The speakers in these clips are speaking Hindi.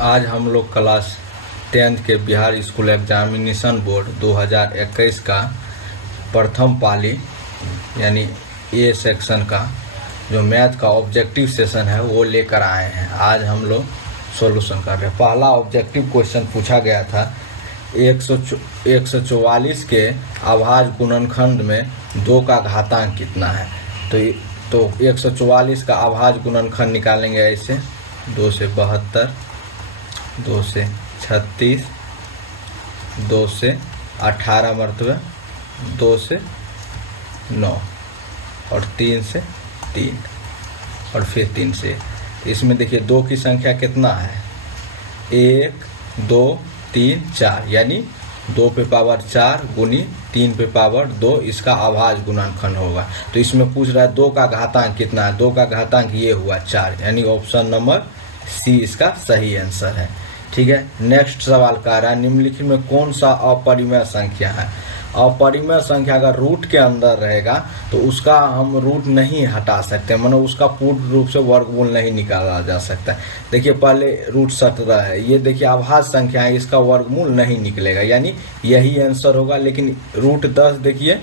आज हम लोग क्लास 10th के बिहार स्कूल एग्जामिनेशन बोर्ड 2021 का प्रथम पाली यानी ए सेक्शन का जो मैथ का ऑब्जेक्टिव सेशन है वो लेकर आए हैं। आज हम लोग सॉल्यूशन कर रहे हैं। पहला ऑब्जेक्टिव क्वेश्चन पूछा गया था 144 के अभाज्य गुणनखंड में 2 का घातांक कितना है। तो 144 का अभाज्य गुणनखंड निकालेंगे ऐसे 2 से 72, 2 से 36, 2 से 18 मरतबे, 2 से 9 और 3 से 3 और फिर 3 से। इसमें देखिए 2 की संख्या कितना है 1 2 3 4 यानी 2 पे पावर 4 गुनी 3 पे पावर 2 इसका अभाज्य गुणनखंड होगा। तो इसमें पूछ रहा है 2 का घातांक कितना है। 2 का घातांक ये हुआ 4 यानी ऑप्शन नंबर सी इसका सही आंसर है। ठीक है। नेक्स्ट सवाल कह रहा है निम्नलिखित में कौन सा अपरिमेय संख्या है। अपरिमेय संख्या अगर रूट के अंदर रहेगा तो उसका हम रूट नहीं हटा सकते, मतलब उसका पूर्ण रूप से वर्गमूल नहीं निकाला जा सकता। देखिए पहले रूट 17 है, ये देखिए अभाज्य संख्या है, इसका वर्गमूल नहीं निकलेगा यानी यही आंसर होगा। लेकिन रूट 10 देखिए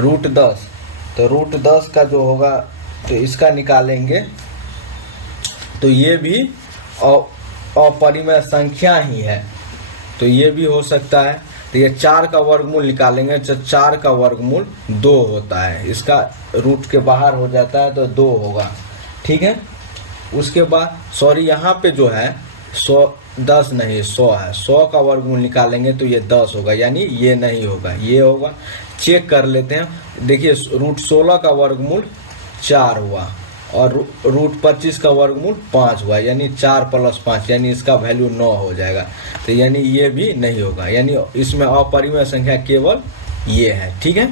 रूट 10, तो रूट 10 का जो होगा तो इसका निकालेंगे तो ये भी अपरिमेय संख्या ही है, तो ये भी हो सकता है। तो ये 4 का वर्गमूल निकालेंगे तो 4 का वर्गमूल 2 होता है, इसका रूट के बाहर हो जाता है तो 2 होगा। ठीक है। उसके बाद सॉरी यहाँ पे जो है 10 नहीं 100 है, 100 का वर्गमूल निकालेंगे तो ये 10 होगा यानी ये नहीं होगा, ये होगा। चेक कर लेते हैं। देखिए रूट 16 का वर्गमूल 4 हुआ और रूट 25 का वर्गमूल 5 हुआ यानी 4 + 5 यानी इसका वैल्यू 9 हो जाएगा। तो यानी ये भी नहीं होगा, यानी इसमें अपरिमेय संख्या केवल ये है। ठीक है।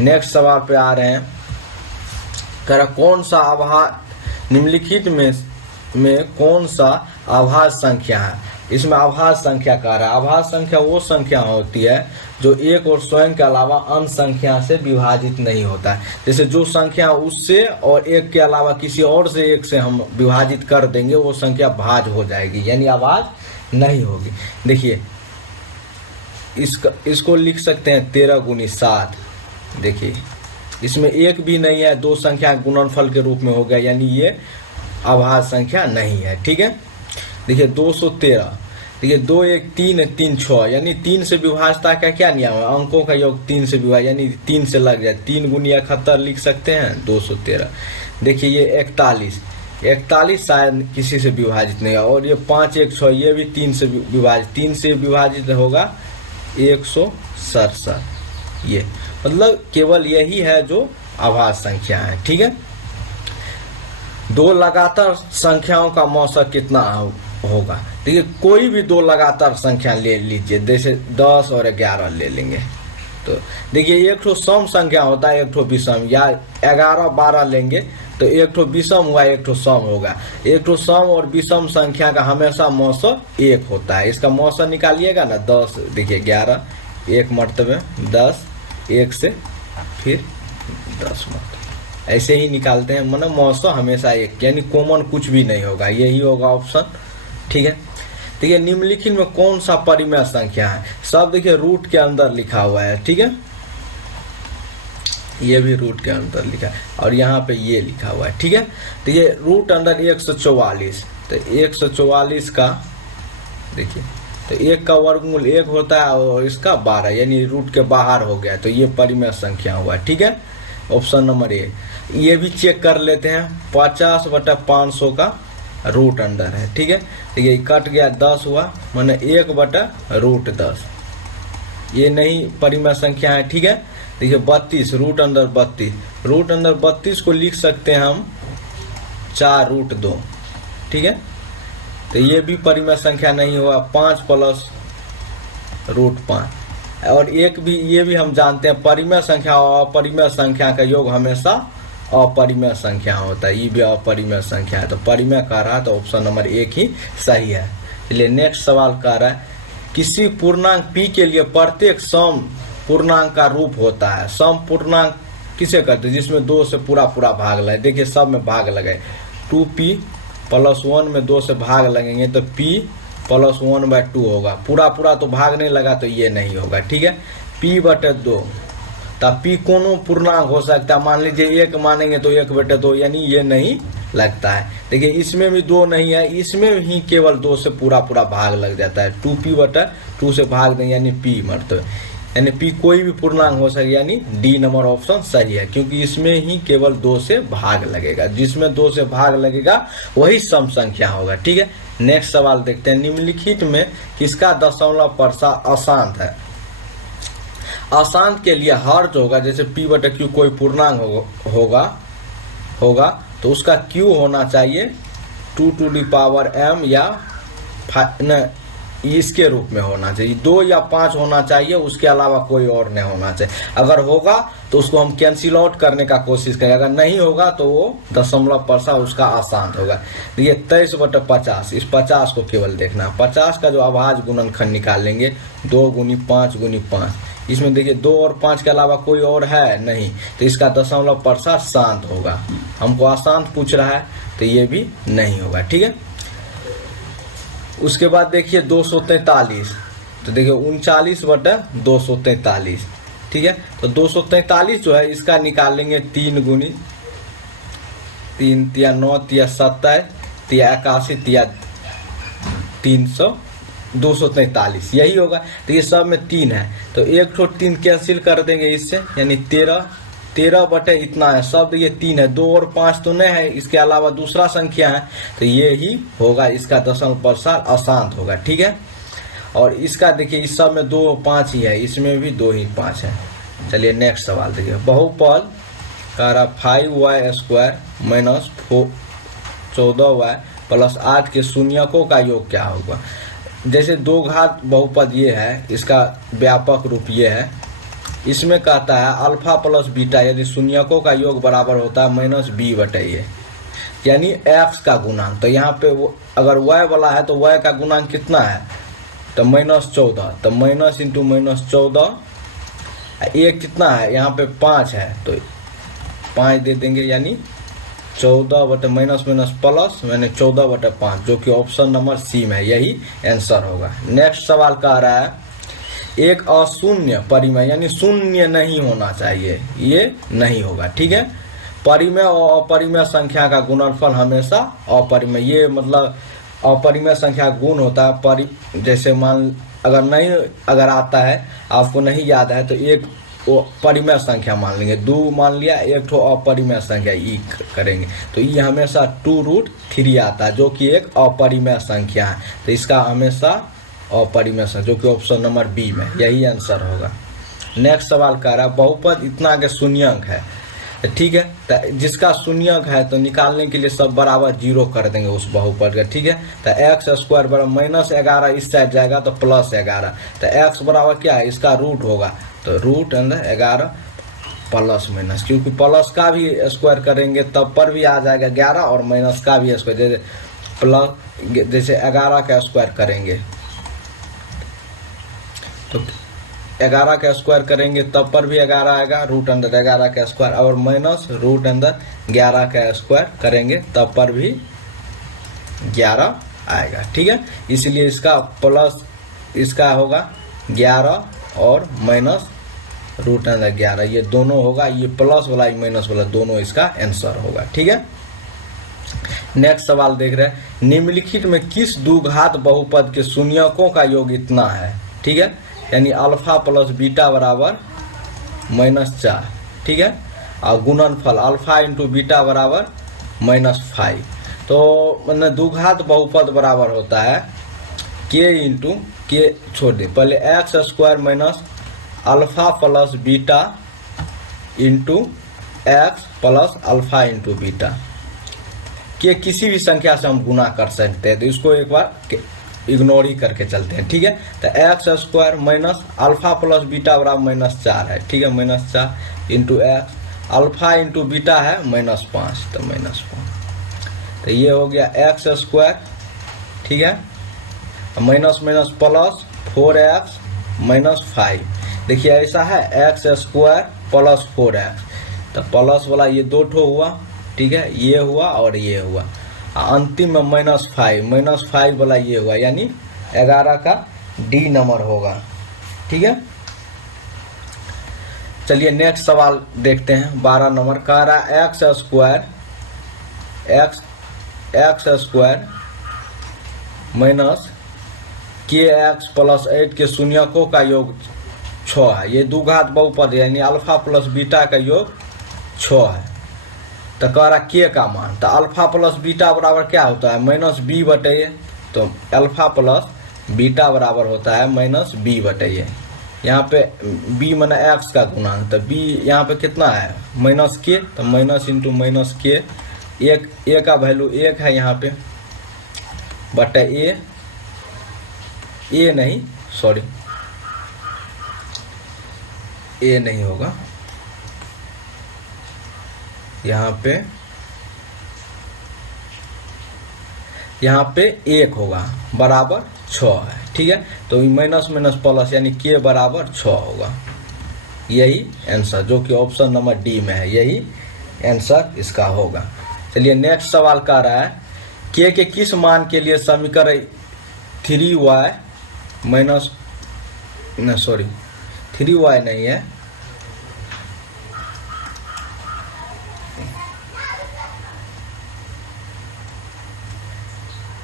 नेक्स्ट सवाल पे आ रहे हैं। कह रहा कौन सा अभाज्य निम्नलिखित में कौन सा अभाज्य संख्या है। इसमें अभाज्य संख्या कह रहा है। अभाज्य संख्या वो संख्या होती है जो एक और स्वयं के अलावा अन्य संख्या से विभाजित नहीं होता है। जैसे जो संख्या उससे और एक के अलावा किसी और से एक से हम विभाजित कर देंगे वो संख्या भाज्य हो जाएगी यानी अभाज्य नहीं होगी। देखिए इसको लिख सकते हैं 13 × 7। देखिए इसमें एक भी नहीं है, 2 संख्या गुणनफल के रूप में हो गया यानी ये अभाज्य संख्या नहीं है। ठीक है। देखिए 213, देखिए 2 1 3 3 6 यानी 3 से विभाजता का क्या नियम है, अंकों का योग 3 से विभाज यानी 3 से लग जाए, 3 × 71 लिख सकते हैं 213। देखिए ये 41 शायद किसी से विभाजित नहीं है और ये 5 1 6 ये भी 3 से विभाजित, 3 से विभाजित होगा 167। ये मतलब केवल यही है जो अभाज्य संख्या है। ठीक है। 2 लगातार संख्याओं का मौसक कितना होगा। देखिए कोई भी 2 लगातार संख्या ले लीजिए, जैसे 10 और 11 ले लेंगे तो देखिए एक ठो सम संख्या होता है, एक ठो विषम, या 11 12 लेंगे तो एक ठो विषम हुआ एक ठो सम होगा। एक ठो सम और विषम संख्या का हमेशा मौसक 1 होता है। इसका मौसक निकालिएगा ना 10, देखिए 11 1 मरतबे 10 1 से फिर 10 मरतबे ऐसे ही निकालते हैं, मतलब मौसक हमेशा 1 यानी कॉमन कुछ भी नहीं होगा, यही होगा ऑप्शन। ठीक है। देखिए निम्नलिखित में कौन सा परिमेय संख्या है। सब देखिए रूट के अंदर लिखा हुआ है। ठीक है। ये भी रूट के अंदर लिखा है और यहाँ पे ये लिखा हुआ है। ठीक है। तो ये रूट अंडर 144, तो 144 का देखिए तो 1 का वर्गमूल 1 होता है और इसका 12 यानी रूट के बाहर हो गया, तो ये परिमेय संख्या हुआ। ठीक है। Option number A. ये भी चेक कर लेते हैं 50/500 का रूट अंडर है। ठीक है। तो ये कट गया 10 हुआ, माने 1/√10, ये नहीं परिमेय संख्या है। ठीक है। देखिए 32 रूट अंडर 32 को लिख सकते हैं हम 4√2। ठीक है। तो ये भी परिमेय संख्या नहीं हुआ। 5 + √5 और एक भी, ये भी हम जानते हैं परिमेय संख्या और अपरिमेय संख्या का योग हमेशा अपरिमेय संख्या होता है। ये भी अपरिमेय संख्या है, तो परिमेय कह रहा है तो ऑप्शन नंबर 1 ही सही है। चलिए नेक्स्ट सवाल कह रहा है किसी पूर्णांक p के लिए प्रत्येक सम पूर्णांक का रूप होता है। सम पूर्णांक किसे कहते हैं जिसमें 2 से पूरा भाग लगे। देखिए सब में भाग लगे 2p +1 में 2 से भाग लगेंगे तो p + 1/2 होगा। पूरा तो भाग नहीं लगा तो ये नहीं होगा, ठीक है। p/2 तब p कोनो पूर्णांक हो सकता है। मान लीजिए 1 मानेंगे तो 1/2, यानी ये नहीं लगता है। देखिए इसमें भी 2 नहीं है, इसमें ही केवल 2 से पूरा भाग लग जाता है। 2p/2 से भाग देंगे यानी p मतलब, यानी p कोई भी पूर्णांक हो सके, यानी डी नंबर ऑप्शन सही है, क्योंकि इसमें ही केवल 2 से भाग लगेगा। जिसमें 2 से भाग लगेगा वही सम संख्या होगा, ठीक है। नेक्स्ट सवाल देखते हैं। निम्नलिखित में किसका दशमलव प्रसार अशांत है? अशांत के लिए हर्ज होगा, जैसे p/q कोई पूर्णांक होगा तो उसका q होना चाहिए 2m या इसके रूप में होना चाहिए, 2 या 5 होना चाहिए, उसके अलावा कोई और नहीं होना चाहिए। अगर होगा तो उसको हम कैंसिल आउट करने का कोशिश करें, अगर नहीं होगा तो वो दशमलव प्रसार उसका अशांत होगा। देखिए 23/50, इस 50 को केवल देखना। 50 का जो अभाज्य गुणनखंड निकाल लेंगे 2 × 5 × 5, इसमें देखिए 2 और 5 के अलावा कोई और है नहीं, तो इसका दशमलव प्रसार शांत होगा। हमको अशांत पूछ रहा है तो ये भी नहीं होगा, ठीक है। उसके बाद देखिए 243, तो देखिए 39/243, ठीक है। तो 243 जो है इसका निकाल लेंगे 3 × 3 × 9 × 27 × 81 × 300, 243 यही होगा। तो ये सब में 3 है तो 1 ठो 3 कैंसिल कर देंगे इससे, यानी 13 बटे इतना है शब्द, ये 3 है, 2 और 5 तो नहीं है, इसके अलावा दूसरा संख्या है, तो ये ही होगा, इसका दशमलव प्रसार अशांत होगा, ठीक है। और इसका देखिए इस सब में 2 और 5 ही है, इसमें भी 2 ही 5 है। चलिए नेक्स्ट सवाल देखिए। बहुपद कह रहा 5y² - 14y + 8 के शून्यकों का योग क्या होगा? जैसे 2 घात बहुपद ये है, इसका व्यापक रूप ये है। इसमें कहता है अल्फा + बीटा यदि शून्यकों का योग बराबर होता है -b/a, यानी x का गुणांक। तो यहाँ पे अगर y वाला है तो y का गुणांक कितना है? तो -14, तो माइनस इंटू -14, ये कितना है? यहाँ पे 5 है तो 5 दे देंगे, यानी 14 बटे माइनस प्लस मैंने 14/5, जो कि ऑप्शन नंबर सी में है, यही आंसर होगा। नेक्स्ट सवाल कह रहा है एक अशून्य परिमेय, यानी शून्य नहीं होना चाहिए, ये नहीं होगा, ठीक है। परिमेय और अपरिमेय संख्या का गुणनफल हमेशा अपरिमेय, ये मतलब अपरिमेय संख्या गुण होता है। जैसे मान अगर आता है, आपको नहीं याद है तो एक वो परिमेय संख्या मान लेंगे, 2 मान लिया, एक ठो अपरिमेय संख्या ई करेंगे, तो ई हमेशा 2√3 आता है, जो कि एक अपरिमेय संख्या है, तो इसका हमेशा अपरिमेय संख्या, जो कि ऑप्शन नंबर बी में, यही आंसर होगा। नेक्स्ट सवाल कह रहा है बहुपद इतना के शून्यंक है, ठीक है। तो जिसका शून्यंक है तो निकालने के लिए सब बराबर 0 कर देंगे उस बहुपद का, ठीक है। तो x² बराबर -11 इस साइड जाएगा तो +11, तो x बराबर क्या है? इसका रूट होगा, तो √11 प्लस माइनस, क्योंकि प्लस का भी स्क्वायर करेंगे तब पर भी आ जाएगा 11, और माइनस का भी स्क्वायर, जैसे 11 का स्क्वायर करेंगे तो 11 का स्क्वायर करेंगे तब पर भी 11 आएगा, √11 का स्क्वायर, और माइनस √11 का स्क्वायर करेंगे तब पर भी 11 आएगा, ठीक है। इसलिए इसका प्लस इसका होगा 11 और माइनस √11, ये दोनों होगा, ये प्लस वाला ये माइनस वाला दोनों इसका आंसर होगा, ठीक है। नेक्स्ट सवाल देख रहे हैं निम्नलिखित में किस द्विघात बहुपद के शून्यकों का योग इतना है, ठीक है, यानी अल्फा + बीटा बराबर -4, ठीक है। और गुणनफल अल्फा × बीटा बराबर -5, तो मतलब द्विघात बहुपद बराबर होता है k छोड़ दे पहले x² - alpha + beta × x + alpha × beta, के किसी भी संख्या से हम गुना कर सकते हैं, तो इसको एक बार इग्नोर ही करके चलते हैं, ठीक है। तो x² - अल्फा + बीटा बराबर -4 है, ठीक है, -4 × x, अल्फा × बीटा है -5, तो -5, तो ये हो गया x², ठीक है, माइनस प्लस 4x - 5। देखिए ऐसा है x² + 4x, तो प्लस वाला ये 2 ठो हुआ, ठीक है, ये हुआ और ये हुआ, अंतिम में -5 वाला ये हुआ, यानी 11 का डी नंबर होगा। ठीक है, चलिए नेक्स्ट सवाल देखते हैं। 12 नंबर कह रहा है एक्स स्क्वायर माइनस के एक्स प्लस 8 के शून्यकों का योग 6 है। ये द्विघात बहुपद यानी अल्फा प्लस बीटा का योग 6 है। तो कह रहा के का मान, तो अल्फा प्लस बीटा बराबर क्या होता है, -b/a। तो अल्फा प्लस बीटा बराबर होता है -b/a। यहाँ पे b माना एक्स का गुणांक, तो b यहाँ पे कितना है -k, तो माइनस इंटू -k, एक a का वैल्यू 1 है यहाँ पे, बटा a नहीं, सॉरी a नहीं होगा, यहाँ पे 1 होगा, बराबर 6 है। ठीक है, तो माइनस प्लस यानी के बराबर 6 होगा। यही आंसर जो कि ऑप्शन नंबर डी में है, यही आंसर इसका होगा। चलिए नेक्स्ट सवाल कह रहा है के किस मान के लिए समीकरण 3y नहीं है,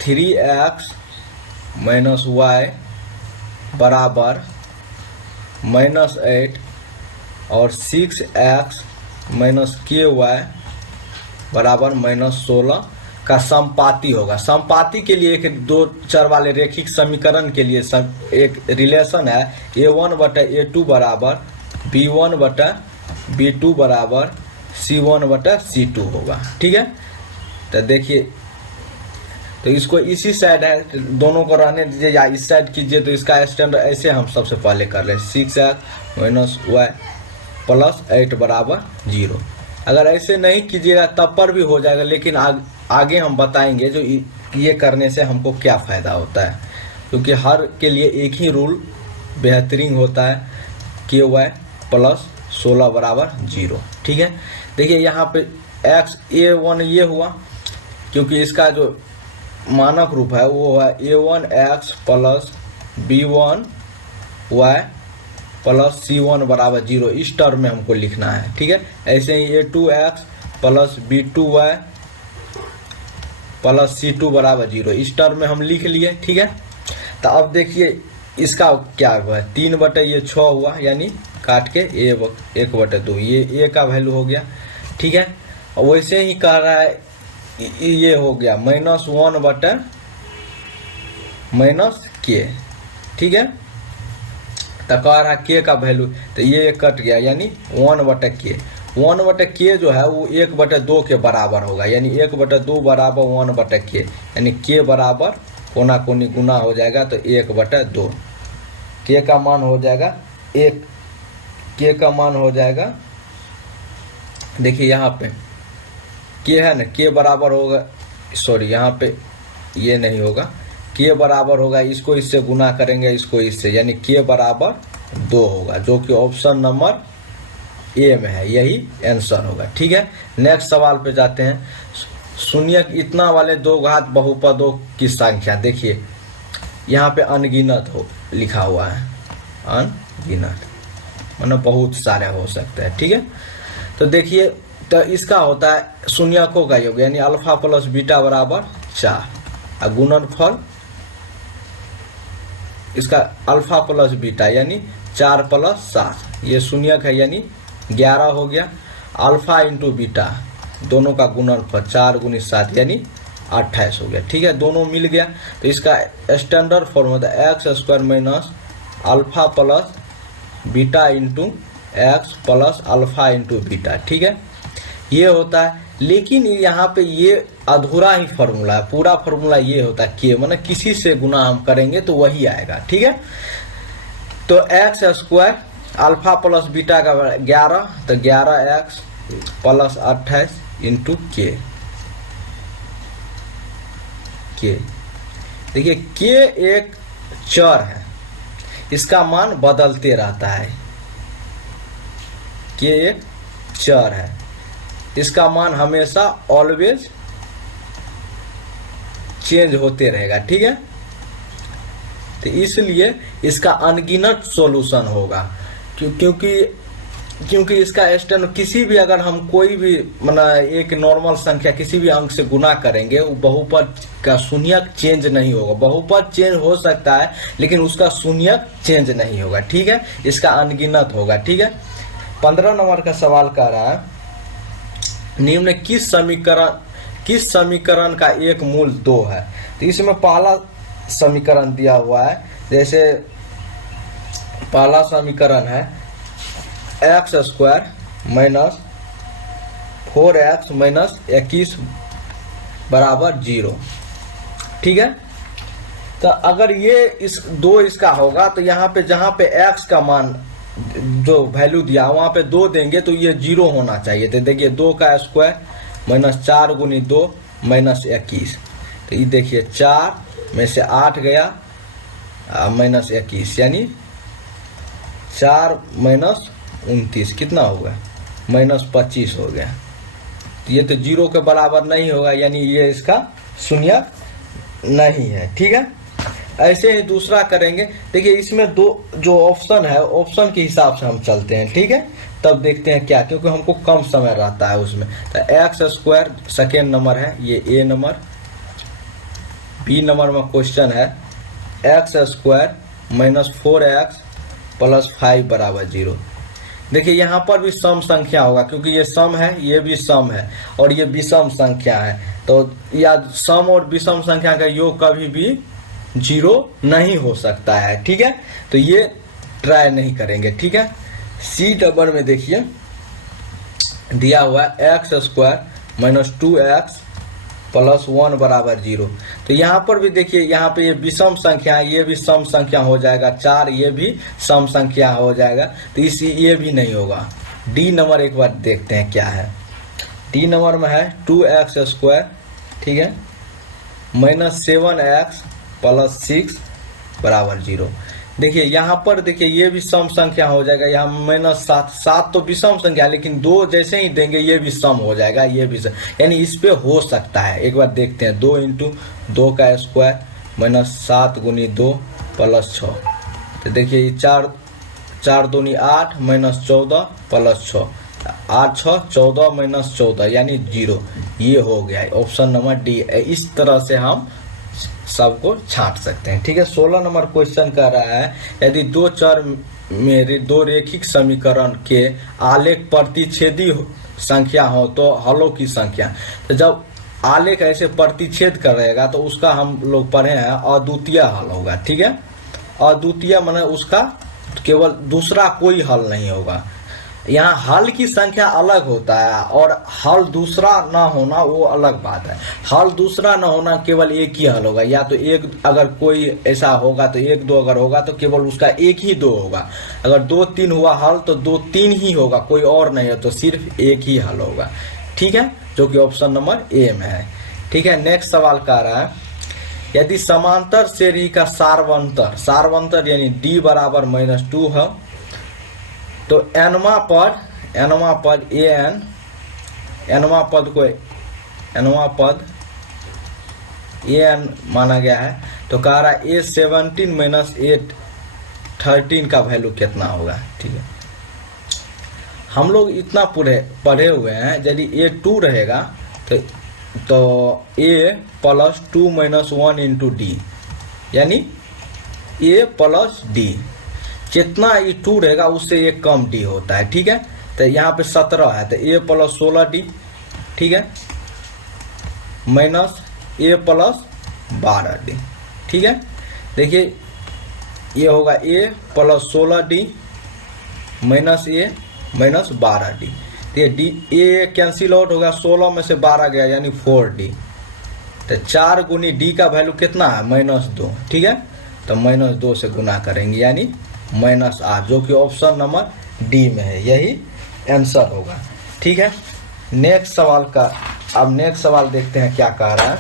3x माइनस y बराबर -8 और 6x माइनस KY बराबर -16 का समपाती होगा। समपाती के लिए एक दो चर वाले रेखिक समीकरण के लिए एक रिलेशन है a1/a2 बराबर b1/b2 बराबर c1/c2 होगा। ठीक है, तो देखिए, तो इसको इसी साइड है, दोनों को रहने दीजिए या इस साइड कीजिए। तो इसका स्टैंडर्ड ऐसे हम सबसे पहले कर लें, 6x माइनस y प्लस 8 बराबर 0। अगर ऐसे नहीं कीजिएगा तब पर भी हो जाएगा, लेकिन आगे हम बताएंगे जो ये करने से हमको क्या फ़ायदा होता है, क्योंकि हर के लिए एक ही रूल बेहतरीन होता है, KY प्लस 16 बराबर 0। ठीक है, देखिए यहाँ पे x a1 ये हुआ, क्योंकि इसका जो मानक रूप है वो है a1x plus b1y plus c1 बराबर 0। इस टर्म में हमको लिखना है। ठीक है, ऐसे ही a2x plus b2y plus c2 बराबर 0, इस टर्म में हम लिख लिए। ठीक है, तो अब देखिए इसका क्या हुआ, 3/6 हुआ, यानी काट के 1/2, ये a का वैल्यू हो गया। ठीक है, वैसे ही कह रहा है ये हो गया -1/-k। ठीक है, तो कह रहा k का वैल्यू, तो ये कट गया, यानी 1/k। 1/k जो है वो 1/2 के बराबर होगा, यानी 1/2 बराबर 1/k, यानी k बराबर कोना कोनी गुना हो जाएगा, तो 1/2 k का मान हो जाएगा 1। k का मान हो जाएगा, देखिए यहाँ पे k है ना, k बराबर होगा, सॉरी यहाँ पे ये नहीं होगा, k बराबर होगा, इसको इससे गुना करेंगे, इसको इससे, यानी k बराबर 2 होगा, जो कि ऑप्शन नंबर ए में है, यही आंसर होगा। ठीक है, नेक्स्ट सवाल पे जाते हैं। शून्य इतना वाले दो घात बहुपदों की संख्या, देखिए यहाँ पे अनगिनत लिखा हुआ है, अनगिनत मतलब बहुत सारे हो सकते हैं। ठीक है, तो देखिए, तो इसका होता है शून्यकों का योग, यानी अल्फा प्लस बीटा बराबर 4, और गुणनफल इसका अल्फा प्लस बीटा यानी 4 + 7, ये शून्यक है, यानी 11 हो गया। अल्फा इंटू बीटा दोनों का गुणनफल 4 × 7 यानी 28 हो गया। ठीक है, दोनों मिल गया, तो इसका स्टैंडर्ड फॉर्म होता है x² minus alpha plus beta into x plus alpha into beta. ठीक है, ये होता है, लेकिन यहाँ पे ये अधूरा ही फॉर्मूला है, पूरा फॉर्मूला ये होता है के मतलब किसी से गुना हम करेंगे तो वही आएगा। ठीक है, तो x² अल्फा प्लस बीटा का 11, तो 11x प्लस 28 इंटू के। देखिए के एक चर है, इसका मान बदलते रहता है, के एक चर है, इसका मान हमेशा ऑलवेज चेंज होते रहेगा, ठीक है। तो इसलिए इसका अनगिनत सॉल्यूशन होगा, क्योंकि इसका एक्सटेंड किसी भी, अगर हम कोई भी मतलब एक नॉर्मल संख्या किसी भी अंक से गुना करेंगे, वो बहुपद का शून्यक चेंज नहीं होगा। बहुपद चेंज हो सकता है लेकिन उसका शून्यक चेंज नहीं होगा, ठीक है। इसका अनगिनत होगा, ठीक है। 15 नंबर का सवाल कह रहा है निम्न किस समीकरण का एक मूल 2 है। तो इसमें पहला समीकरण दिया हुआ है, जैसे पहला समीकरण है x² माइनस 4x माइनस 21 बराबर 0, ठीक है। तो अगर ये इस 2 इसका होगा तो यहाँ पे जहाँ पे x का मान जो वैल्यू दिया वहाँ पे 2 देंगे तो ये 0 होना चाहिए। तो देखिए 2 का स्क्वायर माइनस 4 गुनी 2 माइनस 21, तो ये देखिए 4 में से 8 गया माइनस 21, यानी 4 माइनस 29 कितना होगा माइनस 25 हो गया। तो ये तो 0 के बराबर नहीं होगा, यानी ये इसका शून्य नहीं है, ठीक है। ऐसे ही दूसरा करेंगे। देखिए इसमें 2 जो ऑप्शन है, ऑप्शन के हिसाब से हम चलते हैं, ठीक है। तब देखते हैं क्या, क्योंकि हमको कम समय रहता है उसमें। तो x² सेकेंड नंबर है, ये a नंबर। बी नंबर में क्वेश्चन है x² माइनस 4x प्लस 5 बराबर 0। देखिए यहाँ पर भी सम संख्या होगा, क्योंकि ये सम है, ये भी सम है और ये विषम संख्या है। तो या सम और विषम संख्या का योग कभी भी 0 नहीं हो सकता है, ठीक है। तो ये ट्राई नहीं करेंगे, ठीक है। सी नंबर में देखिए दिया हुआ है x² माइनस 2x प्लस 1 बराबर 0। तो यहाँ पर भी देखिए, यहाँ पे ये विषम संख्या है, ये भी सम संख्या हो जाएगा। 4 ये भी सम संख्या हो जाएगा, तो इसी ये भी नहीं होगा। डी नंबर एक बार देखते हैं क्या है। डी नंबर में है 2x², ठीक है, माइनस 7x प्लस 6 बराबर 0। देखिए यहाँ पर देखिए ये भी सम संख्या हो जाएगा, यहाँ माइनस 7 तो विषम संख्या, लेकिन 2 जैसे ही देंगे ये भी सम हो जाएगा, ये भी सम, यानी इस पे हो सकता है। एक बार देखते हैं, 2 × 2 का स्क्वायर माइनस 7 गुनी 2 प्लस 6। तो देखिए ये 4 दूनी 8 माइनस 14 प्लस 6, 8 6 14 माइनस 14 यानी 0। ये हो गया ऑप्शन नंबर डी। इस तरह से हम सबको छांट सकते हैं, ठीक है। 16 नंबर क्वेश्चन कर रहा है यदि 2 चर में 2 रेखिक समीकरण के आलेख प्रतिच्छेदी संख्या हो तो हलों की संख्या। तो जब आलेख ऐसे प्रतिच्छेद करेगा तो उसका हम लोग पढ़े हैं अद्वितीय हल होगा, ठीक है। अद्वितीय माने उसका केवल दूसरा कोई हल नहीं होगा। यहाँ हल की संख्या अलग होता है और हल दूसरा ना होना वो अलग बात है। हल दूसरा ना होना केवल एक ही हल होगा, या तो एक अगर कोई ऐसा होगा तो 1 2 अगर होगा तो केवल उसका एक ही 2 होगा। अगर 2 3 हुआ हल तो 2 3 ही होगा, कोई और नहीं है, तो सिर्फ एक ही हल होगा, ठीक है, जो कि ऑप्शन नंबर ए में है, ठीक है। नेक्स्ट सवाल कह रहा है यदि समांतर श्रेणी का सारवंतर यानी d बराबर -2 है तो nवा पद an माना गया है। तो कह रहा है A17 माइनस A13 का वैल्यू कितना होगा, ठीक है। हम लोग इतना पढ़े हुए हैं, यदि A2 रहेगा तो A plus 2 minus 1 into D, यानी A प्लस डी। जितना ये 2 रहेगा उससे एक कम डी होता है, ठीक है। तो यहाँ पे 17 है तो A प्लस 16D, ठीक है, माइनस A प्लस 12D, ठीक है। देखिए ये होगा A plus 16D minus A minus 12D। तो ये डी A कैंसिल आउट होगा, 16 में से 12 गया यानी 4D। तो 4 गुनी D का वैल्यू कितना है -2, ठीक है। तो -2 से गुना करेंगे यानी -8, जो कि ऑप्शन नंबर डी में है, यही आंसर होगा, ठीक है। नेक्स्ट सवाल का अब नेक्स्ट सवाल देखते हैं क्या कह रहा है।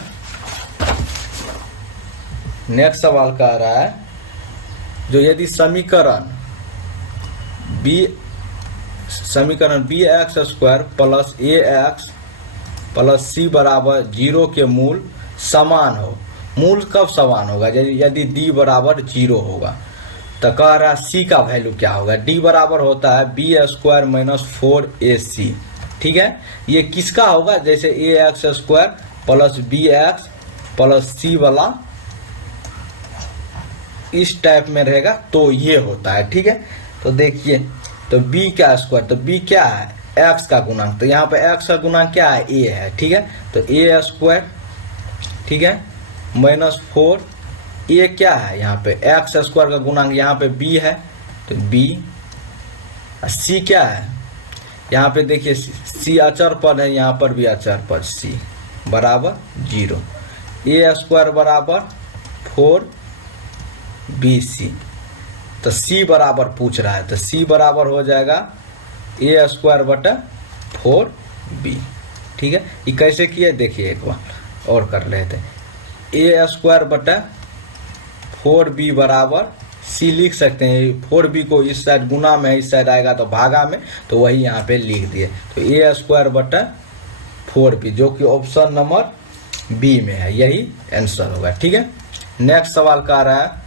नेक्स्ट सवाल कह रहा है जो यदि समीकरण bx² plus ax plus c बराबर 0 के मूल समान हो मूल कब समान होगा? यदि d बराबर 0 होगा। तो कह रहा है c का वैल्यू क्या होगा? d बराबर होता है b स्क्वायर माइनस 4ac। ठीक है, ये किसका होगा? जैसे ax square plus bx plus c वाला इस टाइप में रहेगा तो ये होता है। ठीक है, तो देखिए, तो b का स्क्वायर, तो b क्या है? x का गुणांक। तो यहाँ पे x का गुणांक क्या है? a है। ठीक है, तो a स्क्वायर, ठीक है, माइनस 4, a क्या है? यहाँ पे x स्क्वायर का गुणांक यहाँ पे b है, तो b। c क्या है? यहाँ पे देखिए c अचर पद है, यहाँ पर भी अचर पद c बराबर 0। a स्क्वायर बराबर 4bc। तो c बराबर पूछ रहा है, तो c बराबर हो जाएगा a स्क्वायर बटा 4b। ठीक है, ये कैसे किया देखिए एक बार और कर लेते हैं। a स्क्वायर बटा 4b बराबर c लिख सकते हैं। 4b को इस साइड गुना में, इस साइड आएगा तो भागा में, तो वही यहाँ पे लिख दिए। तो a स्क्वायर बटा 4b जो कि ऑप्शन नंबर बी में है, यही आंसर होगा। ठीक है, नेक्स्ट सवाल का आ रहा है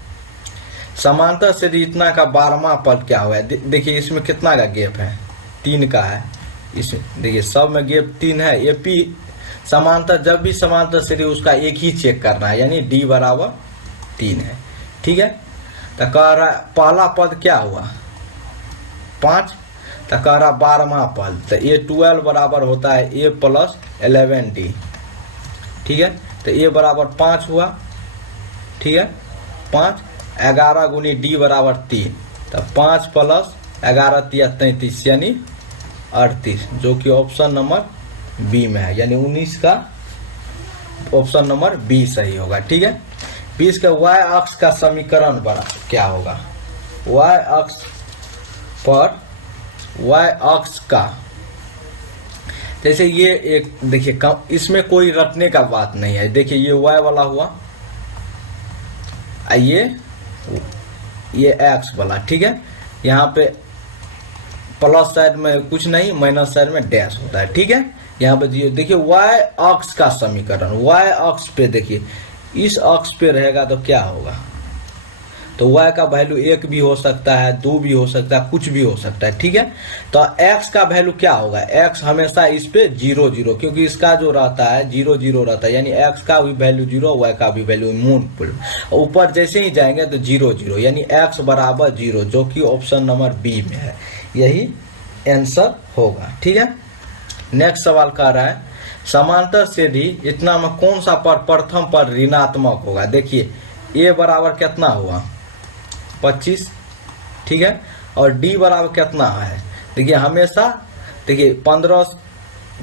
समांतर से इतना का 12वां पद क्या हुआ है? देखिए इसमें कितना का गैप है? 3 का है। इसमें देखिए सब में गैप 3 है। एपी समांतर, जब भी समांतर सीरीज उसका एक ही चेक करना है, यानी डी बराबर 3 है। ठीक है, तो कह रहा है पहला पद क्या हुआ? 5। तो कह रहा 12वां पद, तो a12 बराबर होता है a प्लस 11d। ठीक है, तो a बराबर 5 हुआ। ठीक है, 5, 11 गुनी d बराबर 3, तो 5 प्लस 11 3 33 यानी 38, जो कि ऑप्शन नंबर बी में है, यानी 19 का ऑप्शन नंबर बी सही होगा। ठीक है, 20 का y अक्ष का समीकरण बड़ा क्या होगा? y अक्ष पर y अक्ष का, जैसे ये एक देखिए कम, इसमें कोई रटने का बात नहीं है। देखिए ये y वाला हुआ, ये x वाला। ठीक है, यहाँ पे प्लस साइड में कुछ नहीं, माइनस साइड में डैश होता है। ठीक है, यहाँ पे देखिए y अक्ष का समीकरण, y अक्ष पे देखिए, इस अक्ष पे रहेगा तो क्या होगा? तो y का वैल्यू 1 भी हो सकता है, 2 भी हो सकता है, कुछ भी हो सकता है। ठीक है, तो x का वैल्यू क्या होगा? x हमेशा इस पे 0 0, क्योंकि इसका जो रहता है 0 0 रहता है, यानी x का भी वैल्यू 0, y का भी वैल्यू मून। ऊपर जैसे ही जाएंगे तो 0 0, यानी x बराबर 0, जो कि ऑप्शन नंबर बी में है, यही आंसर होगा। ठीक है, नेक्स्ट सवाल कह रहा है समांतर से भी इतना में कौन सा पद प्रथम पद ऋणात्मक होगा? देखिए a बराबर कितना हुआ? 25। ठीक है, और d बराबर कितना है? देखिए हमेशा देखिए 15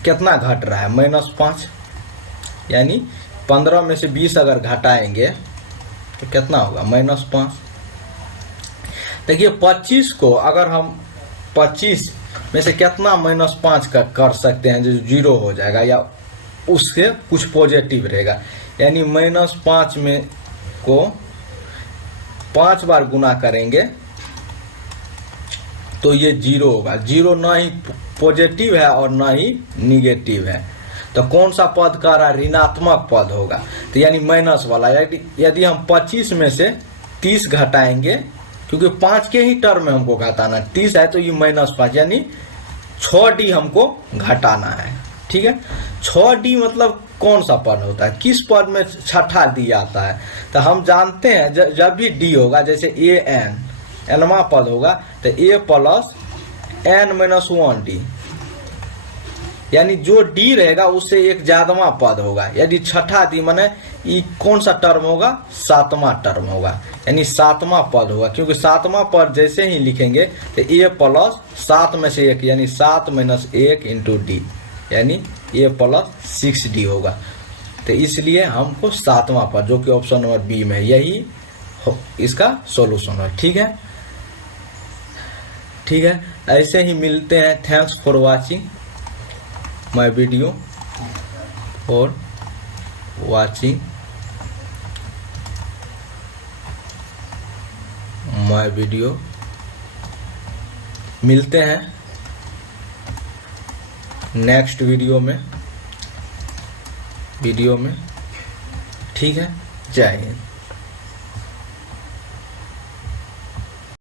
कितना घट रहा है? -5, यानी 15 में से 20 अगर घटाएंगे तो कितना होगा? -5। देखिए 25 को अगर हम 25 में से कितना -5 कर सकते हैं जो 0 हो जाएगा, या उससे कुछ पॉजिटिव रहेगा, यानी -5 में को 5 बार गुना करेंगे तो ये 0 होगा। 0 ना ही पॉजिटिव है और ना ही निगेटिव है, तो कौन सा पद का ऋणात्मक पद होगा? तो यानी माइनस वाला। यदि हम 25 में से 30 घटाएंगे, क्योंकि 5 के ही टर्म में हमको घटाना, 30 है तो ये -5, यानी 6d हमको घटाना है। ठीक है, 6d मतलब कौन सा पद होता है? किस पद में छठा डी आता है? तो हम जानते हैं जब भी d होगा, जैसे nवां पद होगा तो a प्लस n-1d, यानी जो d रहेगा उससे एक ज्यादवा पद होगा। यदि छठा डी माने ये कौन सा टर्म होगा? 7वां टर्म होगा, यानी 7वां पद होगा, क्योंकि 7वां पद जैसे ही लिखेंगे तो a प्लस 7 में से 1, यानी 7 - 1 इंटू डी, यानी a प्लस 6d होगा। तो इसलिए हमको 7वां पद, जो कि ऑप्शन नंबर बी में, यही इसका सॉल्यूशन है। ठीक है, ठीक है, ऐसे ही मिलते हैं। Thanks for watching my video, for watching my video. मिलते हैं नेक्स्ट वीडियो में। ठीक है। जय हिंद।